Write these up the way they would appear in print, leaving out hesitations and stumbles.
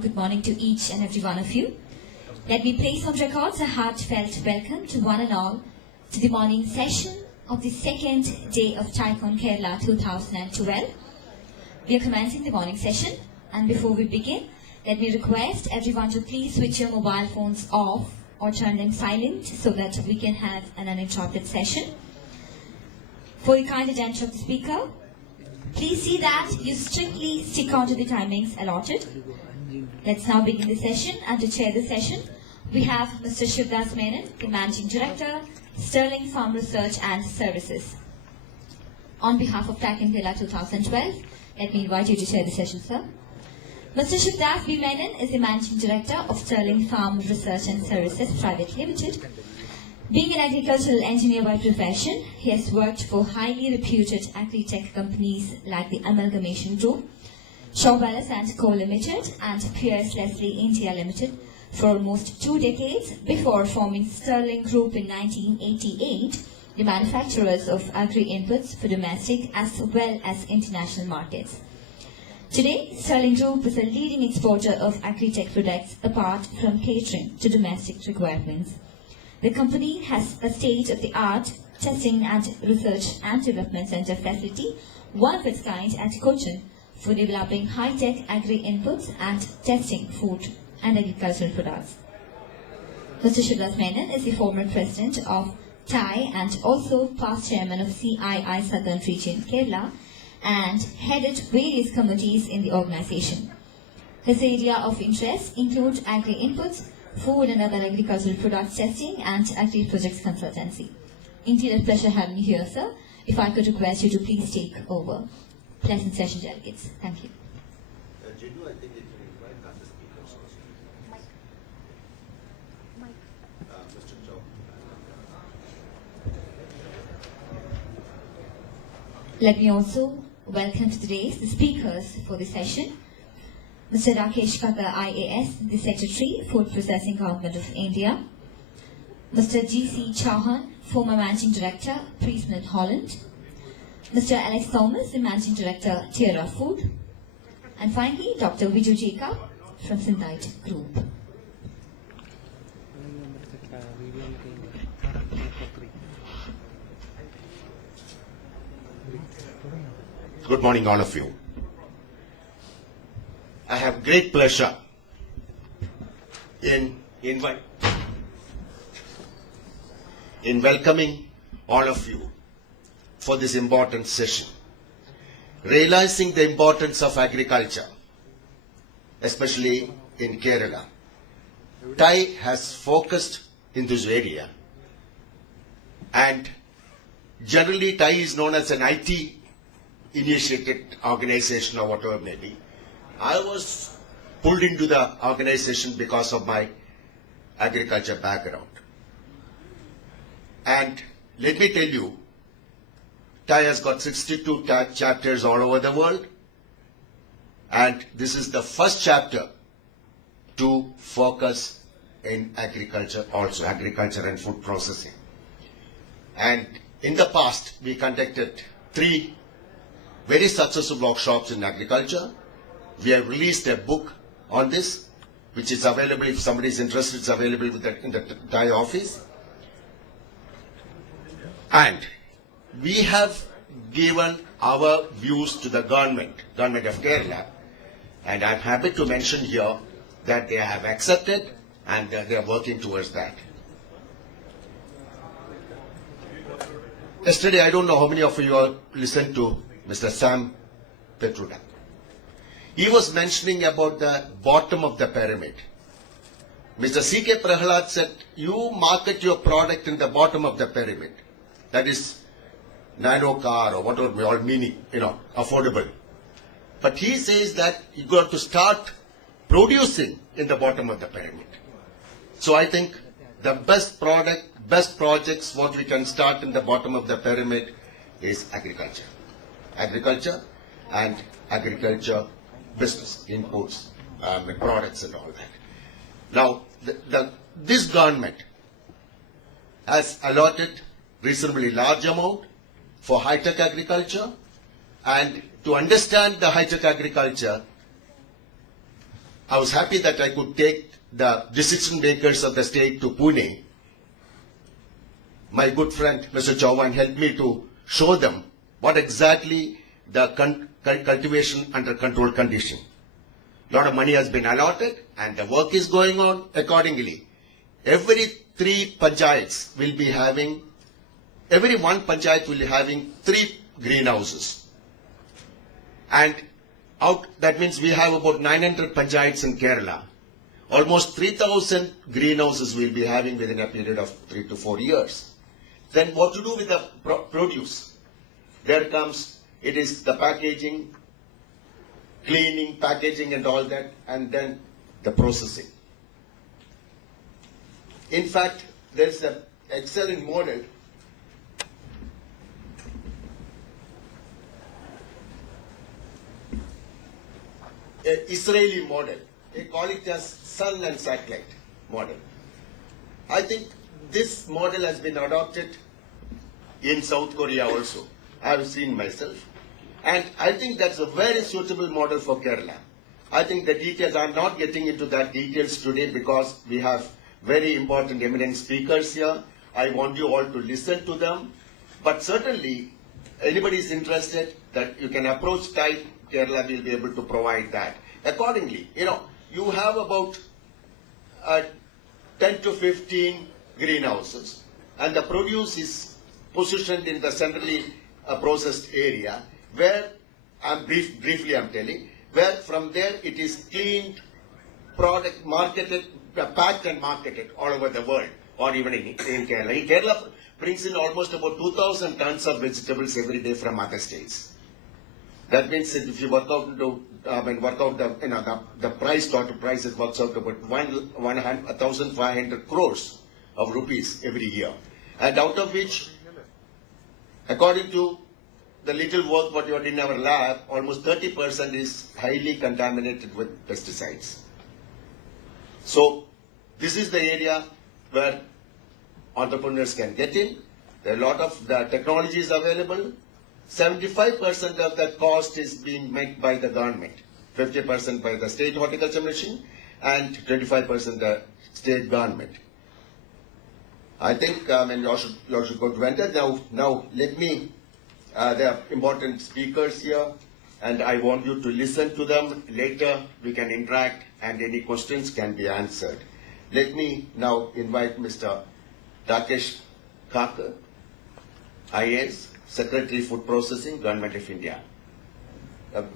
Good morning to each and every one of you. Let me place on record a heartfelt welcome to one and all to the morning session of the second day of TiECon Kerala 2012. We are commencing the morning session, and before we begin, let me request everyone to please switch your mobile phones off or turn them silent so that we can have an uninterrupted session. For the kind attention of the speaker, please see that you strictly stick on to the timings allotted. Let's now begin the session, and to chair the session, we have Mr. Shivdas Menon, the Managing Director, Sterling Farm Research and Services. On behalf of TiECon Kerala 2012, let me invite you to chair the session, sir. Mr. Shivdas B. Menon is the Managing Director of Sterling Farm Research and Services Private Limited. Being an agricultural engineer by profession, he has worked for highly reputed agri-tech companies like the Amalgamation Group, Shaw Wallace & Co. Limited and Pierce Leslie India Limited for almost 2 decades before forming Sterling Group in 1988, the manufacturers of agri-inputs for domestic as well as international markets. Today, Sterling Group is a leading exporter of agri-tech products apart from catering to domestic requirements. The company has a state-of-the-art testing and research and development center facility, one of its kind at Cochin, for developing high-tech agri-inputs and testing food and agricultural products. Mr. Shivdas Menon is the former president of TiE and also past chairman of CII Southern Region, Kerala, and headed various committees in the organization. His area of interest include agri-inputs, food and other agricultural products testing, and agri-projects consultancy. Indeed, a pleasure having you here, sir. If I could request you to please take over. Pleasant session, delegates. Thank you. Jindu, I think it will invite other speakers also. Mr. Joe. Let me also welcome to the speakers for the session. Mr. Rakesh Kaka, IAS, the Secretary, Food Processing Government of India. Mr. G.C. Chauhan, former Managing Director, Priest Milk Holland. Mr. Alex Thomas, the Managing Director, Tierra Food. And finally, Dr. Viju Jeka from Sindite Group. Good morning, all of you. I have great pleasure in welcoming all of you for this important session. Realizing the importance of agriculture, especially in Kerala. TiE has focused in this area, and generally TiE is known as an IT initiated organization or whatever it may be. I was pulled into the organization because of my agriculture background. And let me tell you, TiE has got 62 chapters all over the world, and this is the first chapter to focus in agriculture also, agriculture and food processing. And in the past, we conducted 3 very successful workshops in agriculture. We have released a book on this, which is available, if somebody is interested, it's available in the TiE office. And we have given our views to the government of Kerala, and I'm happy to mention here that they have accepted and they are working towards that. Yesterday, I don't know how many of you all listened to Mr. Sam Petruda. He was mentioning about the bottom of the pyramid. Mr. C.K. Prahalad said, you market your product in the bottom of the pyramid. That is nano car or whatever we all meaning, affordable. But he says that you got to start producing in the bottom of the pyramid. So I think the best product, best projects, what we can start in the bottom of the pyramid is agriculture. Agriculture and agriculture business, inputs, products and all that. Now, this government has allotted reasonably large amount for high-tech agriculture, and to understand the high-tech agriculture, I was happy that I could take the decision makers of the state to Pune. My good friend Mr. Chauhan helped me to show them what exactly the cultivation under control condition. A lot of money has been allotted and the work is going on accordingly. Every 3 panchayats will be having, every 1 panchayat will be having 3 greenhouses. And that means we have about 900 panchayats in Kerala. Almost 3,000 greenhouses will be having within a period of 3 to 4 years. Then what to do with the produce? There comes, it is the packaging, cleaning, packaging and all that, and then the processing. In fact, there is an excellent model. An Israeli model. They call it as sun and satellite model. I think this model has been adopted in South Korea also. I have seen myself. And I think that's a very suitable model for Kerala. I think the details, I'm not getting into that details today because we have very important eminent speakers here. I want you all to listen to them. But certainly, anybody is interested that you can approach type, Kerala will be able to provide that. Accordingly, you have about 10 to 15 greenhouses and the produce is positioned in the centrally processed area where, briefly I'm telling, where from there it is cleaned, product marketed, packed and marketed all over the world or even in Kerala. In Kerala brings in almost about 2,000 tons of vegetables every day from other states. That means that if you work out the price, total price, it works out about 1,500 crores of rupees every year. And out of which, according to the little work what you are in our lab, almost 30% is highly contaminated with pesticides. So this is the area where entrepreneurs can get in. There are a lot of the technologies available. 75% of that cost is being met by the government, 50% by the state horticulture mission, and 25% the state government. I think you all should go to enter. Now let me, there are important speakers here, and I want you to listen to them. Later we can interact and any questions can be answered. Let me now invite Mr. Rakesh Kakar, IAS, Secretary Food Processing, Government of India.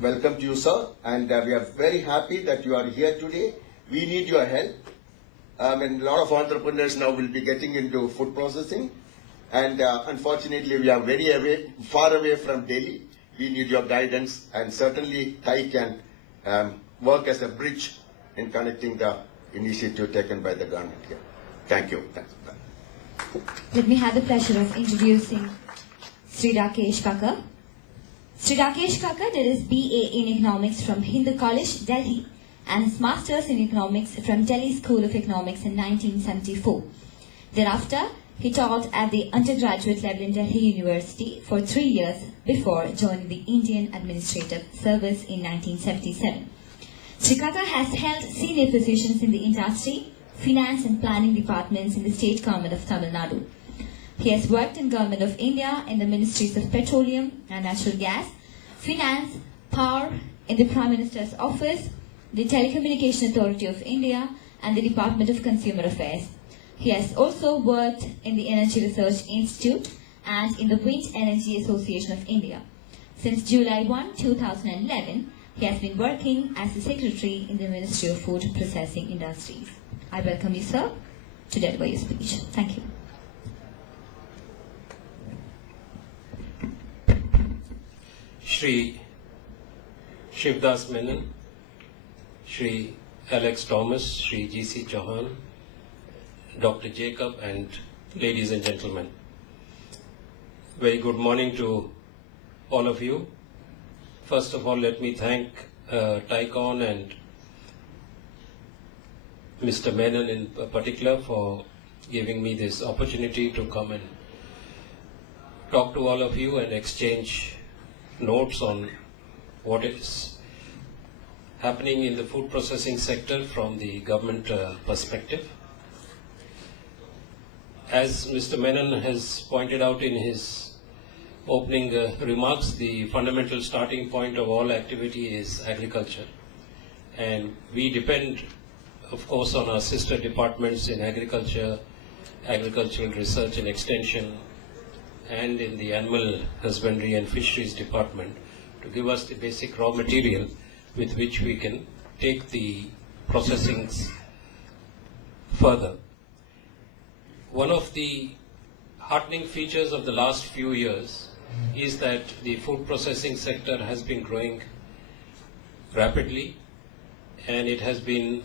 Welcome to you, sir, and we are very happy that you are here today. We need your help. A lot of entrepreneurs now will be getting into food processing, and unfortunately we are very far away from Delhi. We need your guidance, and certainly Thai can work as a bridge in connecting the initiative taken by the government here. Thank you. Let me have the pleasure of introducing Sri Rakesh Kakar. Sri Rakesh Kakar did his BA in Economics from Hindu College, Delhi, and his Masters in Economics from Delhi School of Economics in 1974. Thereafter, he taught at the undergraduate level in Delhi University for 3 years before joining the Indian Administrative Service in 1977. Sri Kakar has held senior positions in the industry, finance and planning departments in the state government of Tamil Nadu. He has worked in Government of India in the Ministries of Petroleum and Natural Gas, Finance, Power in the Prime Minister's Office, the Telecommunication Authority of India, and the Department of Consumer Affairs. He has also worked in the Energy Research Institute and in the Wind Energy Association of India. Since July 1, 2011, he has been working as the Secretary in the Ministry of Food Processing Industries. I welcome you, sir, to deliver your speech. Thank you. Shri Shivdas Menon, Shri Alex Thomas, Shri G.C. Chauhan, Dr. Jacob, and ladies and gentlemen. Very good morning to all of you. First of all, let me thank TICON and Mr. Menon in particular for giving me this opportunity to come and talk to all of you and exchange notes on what is happening in the food processing sector from the government perspective. As Mr. Menon has pointed out in his opening remarks, the fundamental starting point of all activity is agriculture. And we depend, of course, on our sister departments in agriculture, agricultural research and extension, and in the animal husbandry and fisheries department to give us the basic raw material with which we can take the processings further. One of the heartening features of the last few years is that the food processing sector has been growing rapidly, and it has been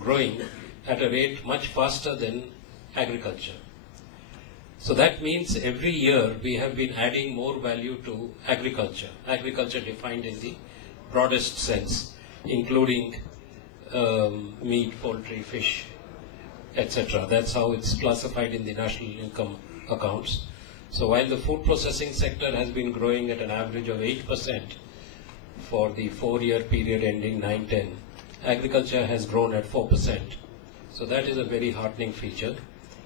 growing at a rate much faster than agriculture. So that means every year we have been adding more value to agriculture, agriculture defined in the broadest sense, including meat, poultry, fish, etc. That's how it's classified in the national income accounts. So while the food processing sector has been growing at an average of 8% for the 4-year period ending 9-10, agriculture has grown at 4%. So that is a very heartening feature.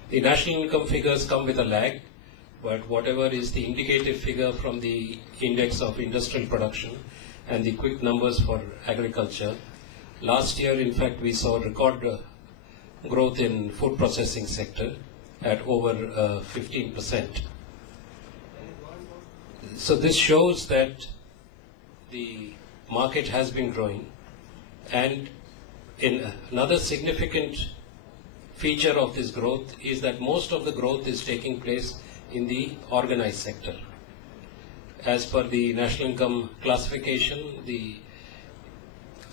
The national income figures come with a lag, but whatever is the indicative figure from the index of industrial production and the quick numbers for agriculture, last year in fact we saw record growth in food processing sector at over 15%. So this shows that the market has been growing, and in another significant feature of this growth is that most of the growth is taking place in the organized sector. As per the national income classification, the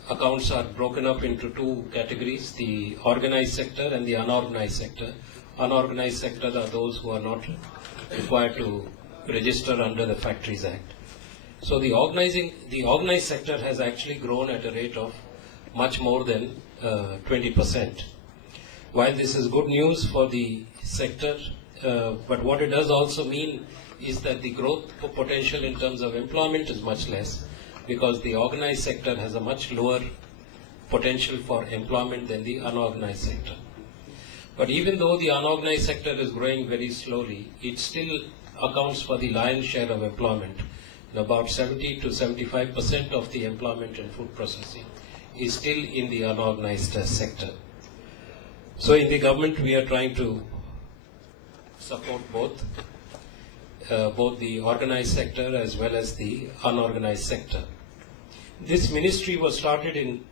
accounts are broken up into two categories, the organized sector and the unorganized sector. Unorganized sector are those who are not required to register under the Factories Act. So the organized sector has actually grown at a rate of much more than 20%. While this is good news for the sector, but what it does also mean is that the growth potential in terms of employment is much less, because the organized sector has a much lower potential for employment than the unorganized sector. But even though the unorganized sector is growing very slowly, it still accounts for the lion's share of employment. About 70 to 75% of the employment in food processing is still in the unorganized sector. So in the government we are trying to support both the organized sector as well as the unorganized sector. This ministry was started in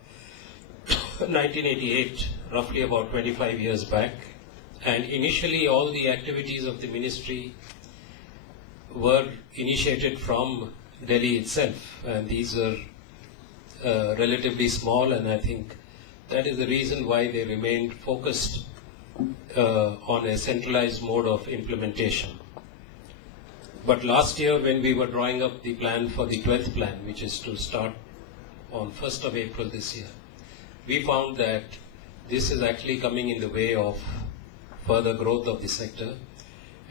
1988, roughly about 25 years back, and initially all the activities of the ministry were initiated from Delhi itself, and these were relatively small, and I think that is the reason why they remained focused on a centralized mode of implementation. But last year, when we were drawing up the plan for the 12th plan, which is to start on 1st of April this year, we found that this is actually coming in the way of further growth of the sector.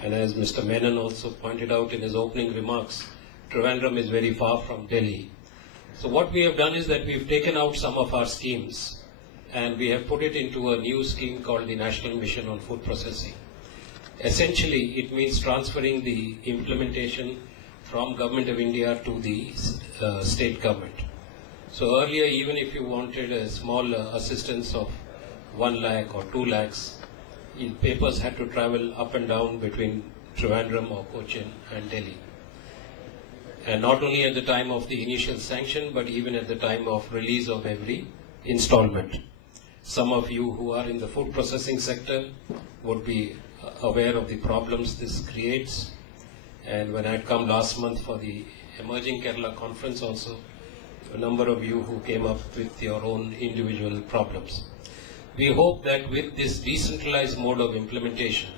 And as Mr. Menon also pointed out in his opening remarks, Trivandrum is very far from Delhi. So what we have done is that we've taken out some of our schemes and we have put it into a new scheme called the National Mission on Food Processing. Essentially, it means transferring the implementation from Government of India to the state government. So earlier, even if you wanted a small assistance of 1 lakh or 2 lakhs, papers had to travel up and down between Trivandrum or Cochin and Delhi. And not only at the time of the initial sanction, but even at the time of release of every installment. Some of you who are in the food processing sector would be aware of the problems this creates. And when I had come last month for the Emerging Kerala conference also, a number of you who came up with your own individual problems. We hope that with this decentralized mode of implementation,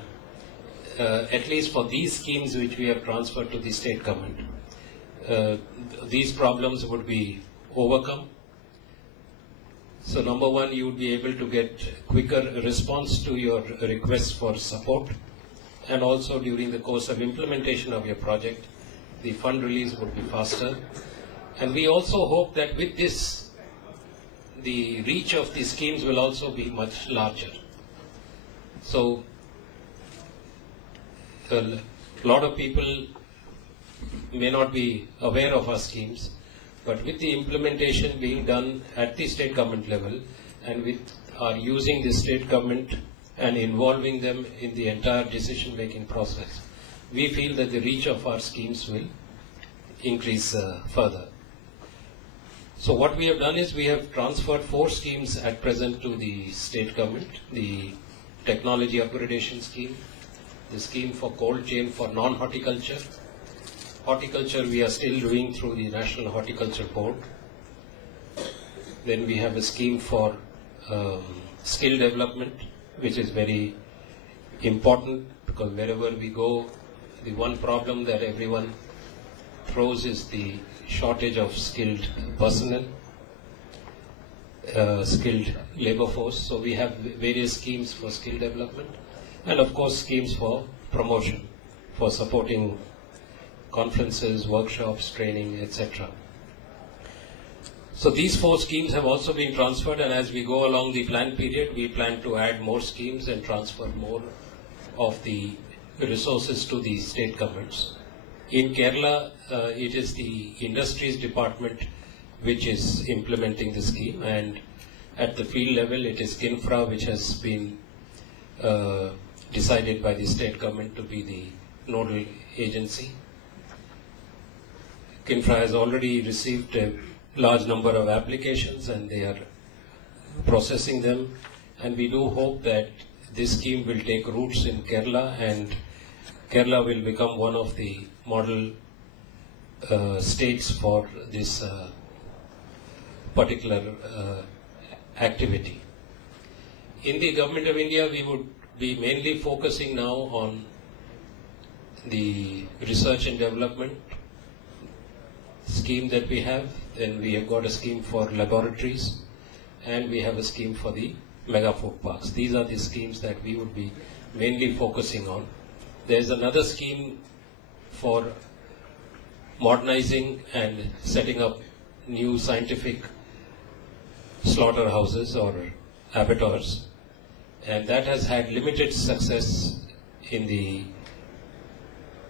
at least for these schemes which we have transferred to the state government, these problems would be overcome. So number one, you would be able to get quicker response to your requests for support, and also during the course of implementation of your project, the fund release would be faster. And we also hope that with this, the reach of the schemes will also be much larger. So, a lot of people may not be aware of our schemes, but with the implementation being done at the state government level and with our using the state government and involving them in the entire decision-making process, we feel that the reach of our schemes will increase further. So what we have done is we have transferred 4 schemes at present to the state government: the technology upgradation scheme, the scheme for cold chain for non-horticulture. Horticulture we are still doing through the National Horticulture Board. Then we have a scheme for skill development, which is very important because wherever we go, the one problem that everyone throws is the shortage of skilled personnel, skilled labor force. So we have various schemes for skill development and of course schemes for promotion, for supporting conferences, workshops, training, etc. So these 4 schemes have also been transferred, and as we go along the plan period, we plan to add more schemes and transfer more of the resources to the state governments. In Kerala, it is the Industries Department which is implementing the scheme, and at the field level it is Kinfra which has been decided by the state government to be the nodal agency. Kinfra has already received a large number of applications and they are processing them, and we do hope that this scheme will take roots in Kerala and Kerala will become one of the model states for this particular activity. In the Government of India, we would be mainly focusing now on the research and development scheme that we have. Then we have got a scheme for laboratories and we have a scheme for the mega food parks. These are the schemes that we would be mainly focusing on. There is another scheme for modernizing and setting up new scientific slaughterhouses or abattoirs, and that has had limited success in the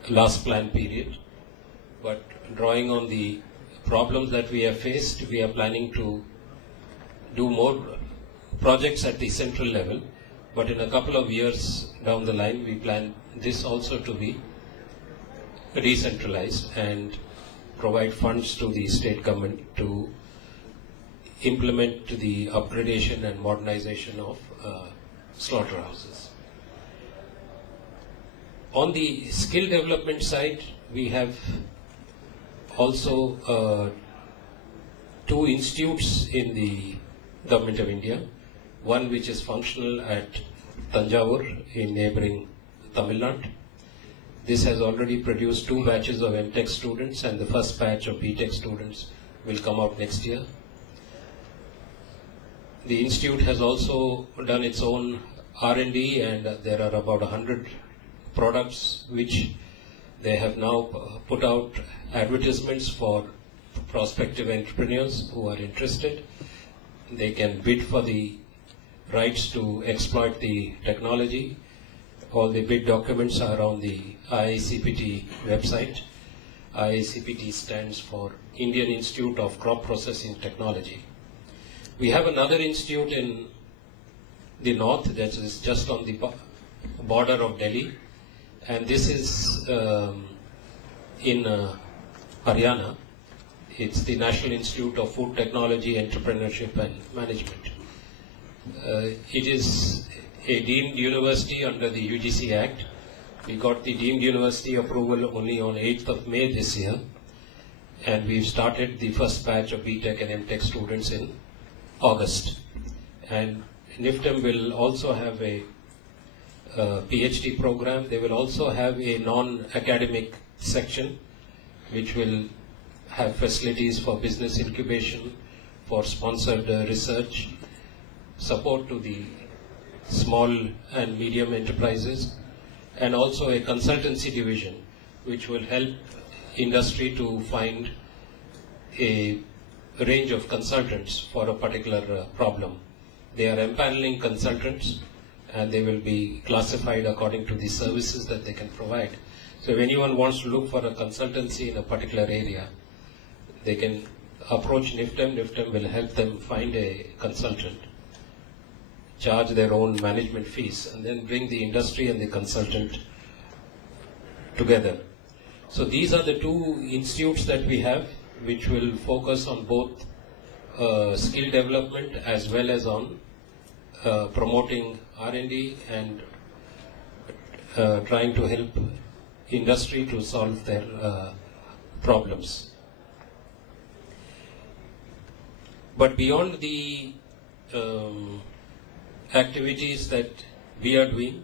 last plan period. But drawing on the problems that we have faced, we are planning to do more projects at the central level, but in a couple of years down the line we plan this also to be decentralized and provide funds to the state government to implement the upgradation and modernization of slaughterhouses. On the skill development side, we have also 2 institutes in the Government of India. One which is functional at Tanjavur in neighboring Tamil Nadu. This has already produced 2 batches of MTech students, and the first batch of BTech students will come out next year. The institute has also done its own R&D, and there are about 100 products which they have now put out advertisements for prospective entrepreneurs who are interested. They can bid for the rights to exploit the technology. All the bid documents are on the IICPT website. IICPT stands for Indian Institute of Crop Processing Technology. We have another institute in the north that is just on the border of Delhi, and this is in Haryana. It's the National Institute of Food Technology, Entrepreneurship and Management. It is a deemed university under the UGC Act. We got the deemed university approval only on 8th of May this year, and we've started the first batch of BTech and MTech students in August. And NIFTM will also have a PhD program. They will also have a non-academic section which will have facilities for business incubation, for sponsored research, support to the small and medium enterprises, and also a consultancy division which will help industry to find a range of consultants for a particular problem. They are empaneling consultants, and they will be classified according to the services that they can provide. So if anyone wants to look for a consultancy in a particular area, they can approach NIFTEM. NIFTEM will help them find a consultant, charge their own management fees, and then bring the industry and the consultant together. So these are the two institutes that we have, which will focus on both skill development as well as on promoting R&D and trying to help industry to solve their problems. But beyond the activities that we are doing,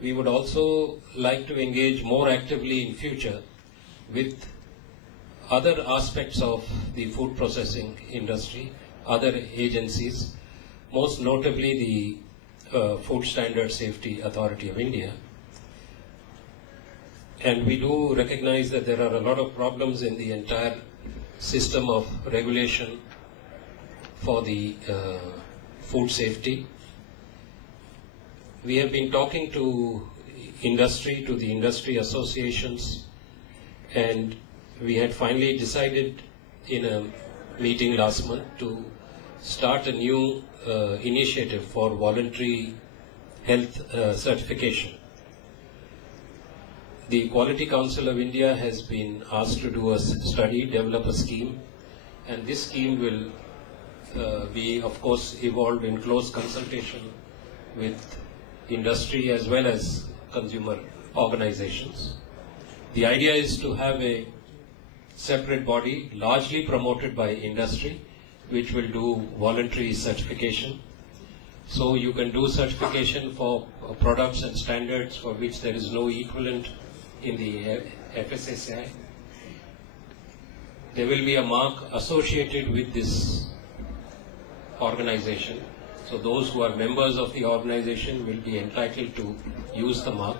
we would also like to engage more actively in future with other aspects of the food processing industry, other agencies, most notably the Food Standard Safety Authority of India. And we do recognize that there are a lot of problems in the entire system of regulation for the food safety. We have been talking to industry, to the industry associations, and we had finally decided in a meeting last month to start a new initiative for voluntary health certification. The Quality Council of India has been asked to do a study, develop a scheme, and this scheme will be, of course, evolved in close consultation with industry as well as consumer organizations. The idea is to have a separate body, largely promoted by industry, which will do voluntary certification. So you can do certification for products and standards for which there is no equivalent in the FSSAI. There will be a mark associated with this organization. So those who are members of the organization will be entitled to use the mark.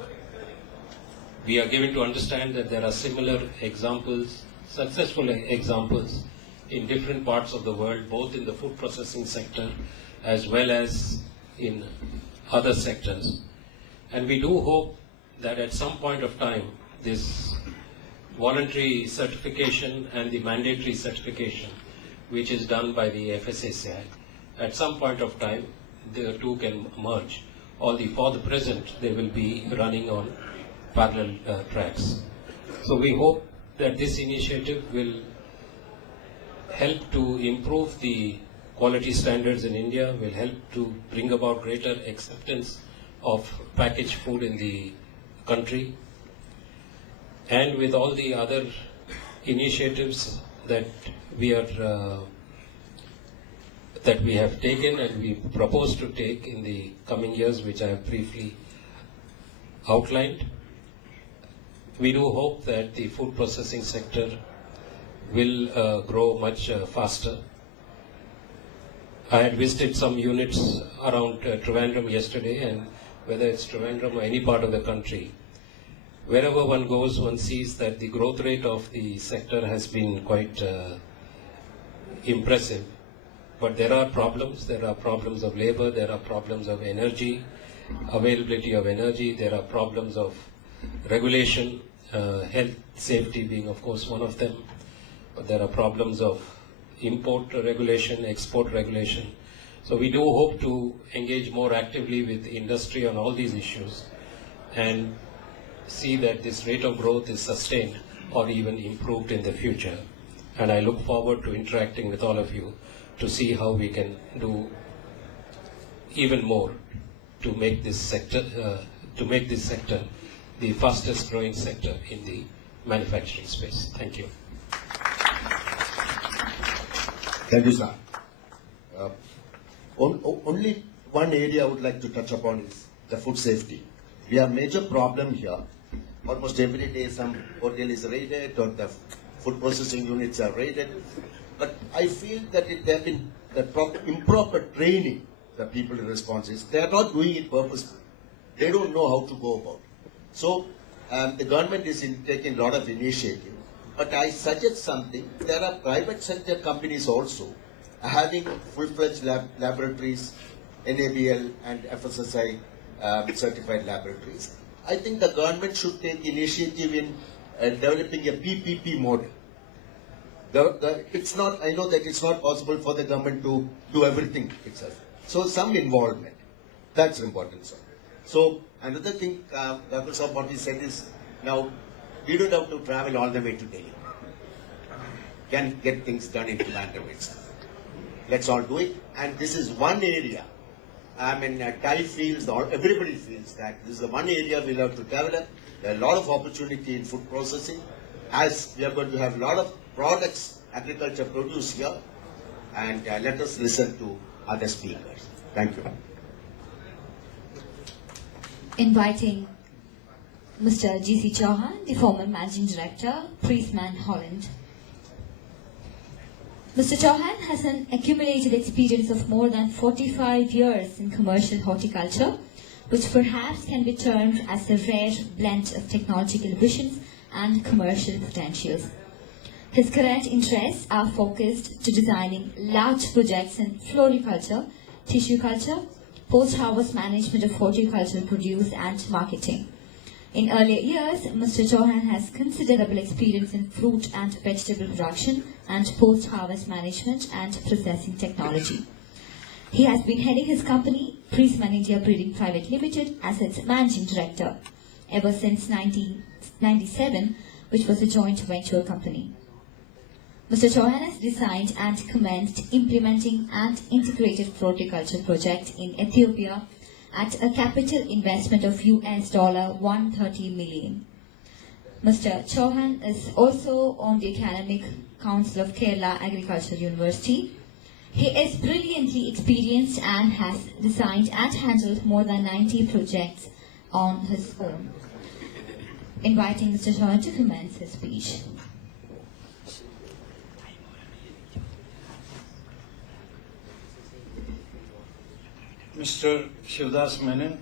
We are given to understand that there are similar examples, successful examples in different parts of the world, both in the food processing sector as well as in other sectors. And we do hope that at some point of time, this voluntary certification and the mandatory certification, which is done by the FSSAI, at some point of time, the two can merge. Although for the present, they will be running on parallel tracks. So we hope that this initiative will help to improve the quality standards in India, will help to bring about greater acceptance of packaged food in the country. And with all the other initiatives that we have taken and we propose to take in the coming years, which I have briefly outlined, we do hope that the food processing sector will grow much faster. I had visited some units around Trivandrum yesterday, and whether it's Trivandrum or any part of the country, wherever one goes, one sees that the growth rate of the sector has been quite impressive. But there are problems of labor, there are problems of energy, availability of energy, there are problems of regulation, health safety being of course one of them. But there are problems of import regulation, export regulation. So we do hope to engage more actively with industry on all these issues and see that this rate of growth is sustained or even improved in the future. And I look forward to interacting with all of you to see how we can do even more to make this sector the fastest growing sector in the manufacturing space. Thank you. Thank you, sir. Only one area I would like to touch upon is the food safety. We have major problem here. Almost every day some hotel is raided or the food processing units are raided. But I feel that there have been the improper training the people responses. They are not doing it purposely. They don't know how to go about it. So the government is taking a lot of initiative. But I suggest something. There are private sector companies also having full-fledged laboratories, NABL and FSSI certified laboratories. I think the government should take initiative in developing a PPP model. It's not. I know that it's not possible for the government to do everything itself. So some involvement. That's important, sir. So another thing, Dr. Saab, what he said is, now we don't have to travel all the way to Delhi. Can get things done in Trivandrum itself. Let's all do it. And this is one area. I mean, TIE feels, everybody feels that this is the one area we'll have to develop. There are a lot of opportunity in food processing, as we are going to have a lot of products, agriculture produce here. And let us listen to other speakers. Thank you. Inviting Mr. G.C. Chauhan, the former Managing Director, Priestman Holland. Mr. Chauhan has an accumulated experience of more than 45 years in commercial horticulture, which perhaps can be termed as a rare blend of technological visions and commercial potentials. His current interests are focused to designing large projects in floriculture, tissue culture, post-harvest management of horticultural produce and marketing. In earlier years, Mr. Chauhan has considerable experience in fruit and vegetable production and post-harvest management and processing technology. He has been heading his company, Priestman India Breeding Private Limited, as its managing director ever since 1997, which was a joint venture company. Mr. Chauhan has designed and commenced implementing an integrated horticulture project in Ethiopia at a capital investment of $130 million. Mr. Chauhan is also on the Academic Council of Kerala Agricultural University. He is brilliantly experienced and has designed and handled more than 90 projects on his own. Inviting Mr. Chauhan to commence his speech. Mr. Shivdas Menon,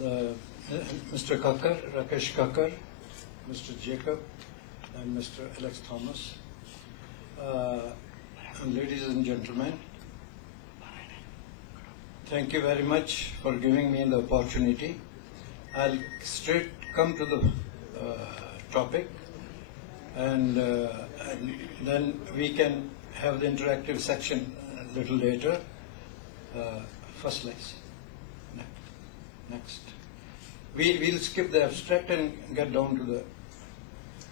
Mr. Kakkar, Rakesh Kakkar, Mr. Jacob, and Mr. Alex Thomas, and ladies and gentlemen, thank you very much for giving me the opportunity. I'll straight come to the topic, and then we can have the interactive section a little later. First slide. Next. We'll skip the abstract and get down to the.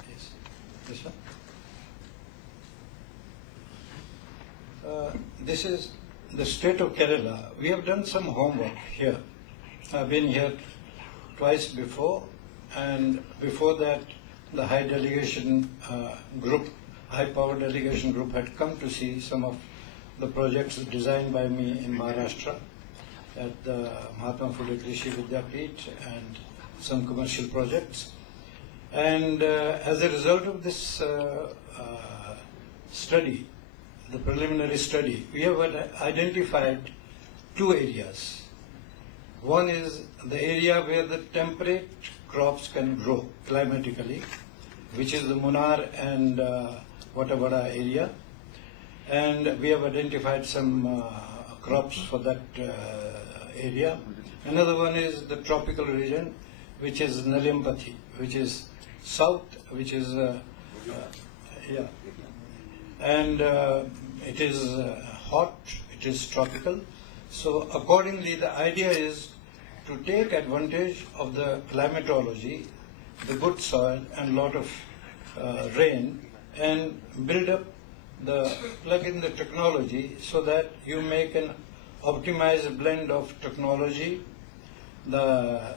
Yes. This one. This is the state of Kerala. We have done some homework here. I've been here twice before, and before that, the high delegation group, high power delegation group had come to see some of the projects designed by me in Maharashtra at the Mahatma Phule Krishi Vidyapeeth and some commercial projects. And as a result of this study, the preliminary study, we have identified two areas. One is the area where the temperate crops can grow climatically, which is the Munnar and Vattavada area. And we have identified some crops for that area. Another one is the tropical region, which is Nalimpati, which is south, which is and it is hot, it is tropical. So accordingly, the idea is to take advantage of the climatology, the good soil and lot of rain, and build up plug in the technology so that you make an optimized blend of technology, the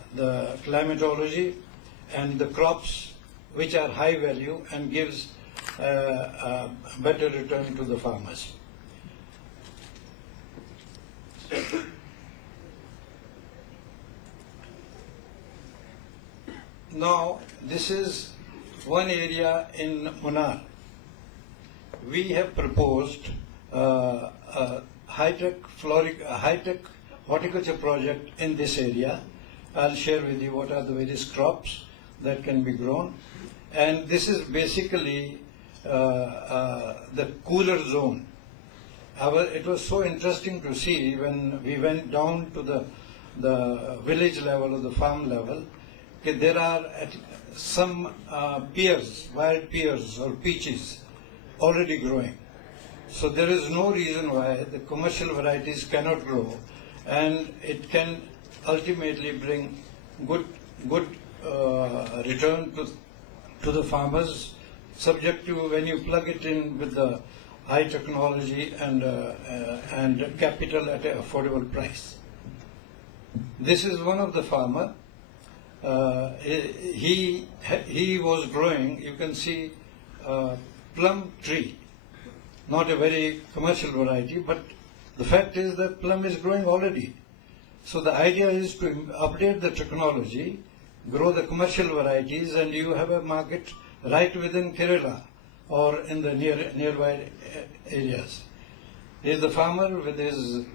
climatology, and the crops which are high value and gives a better return to the farmers. Now, this is one area in Munnar. We have proposed a high-tech horticulture project in this area. I'll share with you what are the various crops that can be grown. and this is basically the cooler zone. It was so interesting to see when we went down to the village level or the farm level, that there are some pears, wild pears or peaches already growing. So there is no reason why the commercial varieties cannot grow, and it can ultimately bring good return to the farmers, subject to when you plug it in with the high technology and capital at an affordable price. This is one of the farmer. He was growing, you can see, plum tree, not a very commercial variety, but the fact is that plum is growing already. So the idea is to update the technology, grow the commercial varieties, and you have a market right within Kerala or in the nearby areas. He is the farmer with his